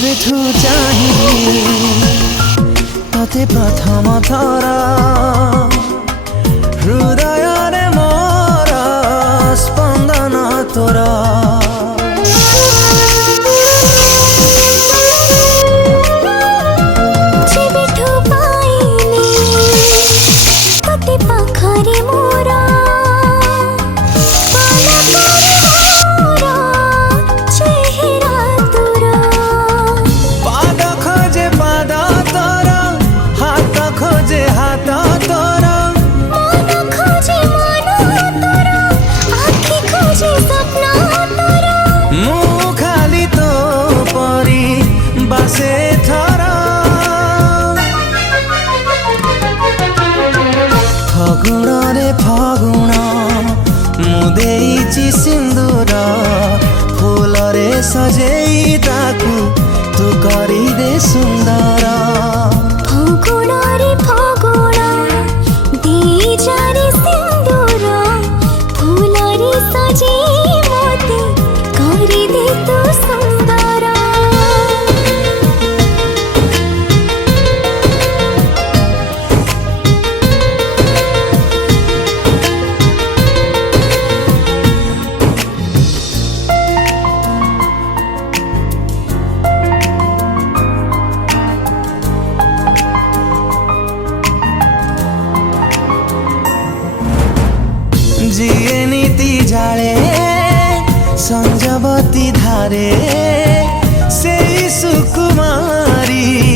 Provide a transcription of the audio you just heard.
जेबेठु चाहिली तते प्रथम थर हृदय रे मोर स्पंदन तोर से थरा फगुण रे फगुण मुदेइची सिंदूर फूल रे सजेई ताकू तू करी दे सुंदर फगुण रे फगुण देई जारी सिंदूर फूल रे सजेई मोते करी दे तू सुंदर जिए नीति जाले संजवती धारे से सुकुमारी